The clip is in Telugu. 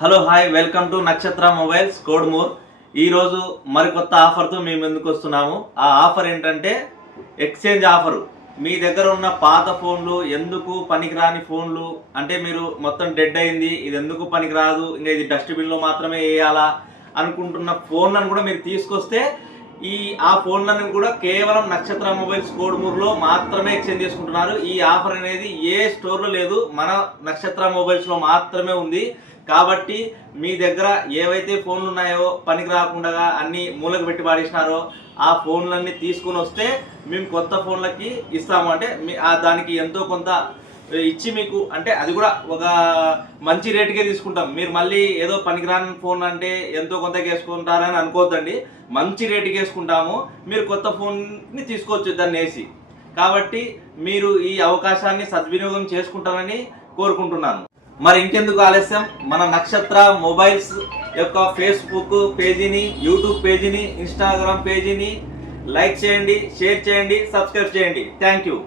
హలో హాయ్ వెల్కమ్ టు నక్షత్ర మొబైల్స్ కోడ్మూర్. ఈరోజు మరికొత్త ఆఫర్తో మేము ముందుకు వస్తున్నాము. ఆ ఆఫర్ ఏంటంటే ఎక్స్చేంజ్ ఆఫరు. మీ దగ్గర ఉన్న పాత ఫోన్లు, ఎందుకు పనికిరాని ఫోన్లు, అంటే మీరు మొత్తం డెడ్ అయింది, ఇది ఎందుకు పనికిరాదు, ఇంకా ఇది డస్ట్బిన్లో మాత్రమే వేయాలా అనుకుంటున్న ఫోన్లను కూడా మీరు తీసుకొస్తే ఆ ఫోన్లను కూడా కేవలం నక్షత్ర మొబైల్స్ కోడ్మూర్లో మాత్రమే ఎక్స్చేంజ్ చేసుకుంటున్నారు. ఈ ఆఫర్ అనేది ఏ స్టోర్లో లేదు, మన నక్షత్ర మొబైల్స్లో మాత్రమే ఉంది. కాబట్టి మీ దగ్గర ఏవైతే ఫోన్లు ఉన్నాయో పనికి రాకుండా అన్ని మూలకు పెట్టి పాడేసినారో ఆ ఫోన్లన్నీ తీసుకొని వస్తే మేము కొత్త ఫోన్లకి ఇస్తాము. అంటే దానికి ఎంతో కొంత ఇచ్చి మీకు, అంటే అది కూడా ఒక మంచి రేటుకే తీసుకుంటాం. మీరు మళ్ళీ ఏదో పనికిరాని ఫోన్ అంటే ఎంతో కొంత వేసుకుంటారని అనుకోవద్దండి. మంచి రేటుకి వేసుకుంటాము. మీరు కొత్త ఫోన్ని తీసుకోవచ్చు దాన్ని వేసి. కాబట్టి మీరు ఈ అవకాశాన్ని సద్వినియోగం చేసుకుంటారని కోరుకుంటున్నాను. మరి ఇంకెందుకు ఆలస్యం, మన నక్షత్ర మొబైల్స్ యొక్క ఫేస్బుక్ పేజీని, యూట్యూబ్ పేజీని, ఇన్స్టాగ్రామ్ పేజీని లైక్ చేయండి, షేర్ చేయండి, సబ్స్క్రైబ్ చేయండి. Thank you.